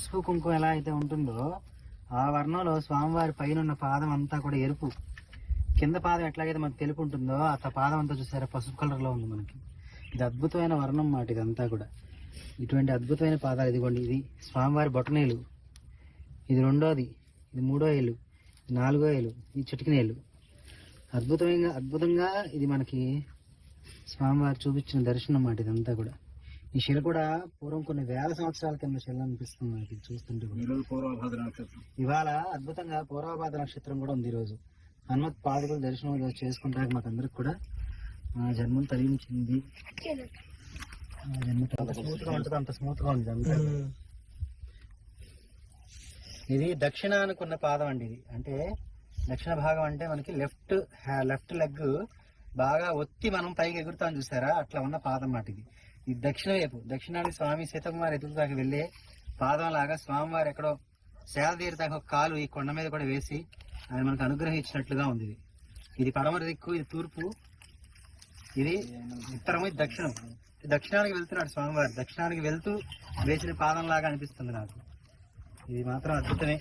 పసుపు కుంకుమ ఎలా అయితే ఉంటుందో ఆ వర్ణంలో స్వామివారి పైన ఉన్న పాదం అంతా కూడా ఎరుపు, కింద పాదం ఎట్లాగైతే మనకు తెలుపు ఉంటుందో ఆ పాదం అంతా చూసారా పసుపు కలర్ లో ఉంది మనకి. ఇది అద్భుతమైన వర్ణం మాట ఇదంతా కూడా. ఇటువంటి అద్భుతమైన పాదాలు ఇదిగోండి. ఇది స్వామివారి బొటనేలు, ఇది రెండోది, ఇది మూడో ఏలు, నాలుగో ఏలు, ఈ చిటికినేలు. అద్భుతంగా ఇది మనకి స్వామివారు చూపించిన దర్శనం అన్నమాట ఇదంతా కూడా. ఈ శిల కూడా పూర్వం కొన్ని వేల సంవత్సరాల కింద శిల అనిపిస్తుంది మనకి చూస్తుంటే. ఇవాళ అద్భుతంగా పూర్వభాద్ర నక్షత్రం కూడా ఉంది. ఈరోజు హనుమత్ పాదుకుల దర్శనం చేసుకుంటాక మాకు అందరికి కూడా జన్మం తరించింది. జన్మ స్మూత్ గా ఉంటుంది, అంత స్మూత్ గా ఉంది అంతా. ఇది దక్షిణానికి ఉన్న పాదం అండి. ఇది అంటే దక్షిణ భాగం అంటే మనకి లెఫ్ట్ లెగ్ బాగా ఒత్తి మనం పైకి ఎగురుతాం చూసారా, అట్లా ఉన్న పాదం మాట ఇది. ఇది దక్షిణ వైపు, దక్షిణానికి స్వామి సీతకుమార్ ఎదుగుతాకి వెళ్లే పాదం లాగా స్వామివారు ఎక్కడో సేద తీరుతాక ఒక కాలు ఈ కొండ మీద కూడా వేసి ఆయన మనకు అనుగ్రహించినట్లుగా ఉంది. ఇది పడమర దిక్కు, ఇది తూర్పు, ఇది ఉత్తరము, ఇది దక్షిణం. దక్షిణానికి వెళ్తున్నాడు స్వామివారు, దక్షిణానికి వెళ్తూ వేసిన పాదం లాగా అనిపిస్తుంది నాకు. ఇది మాత్రం అద్భుతమే.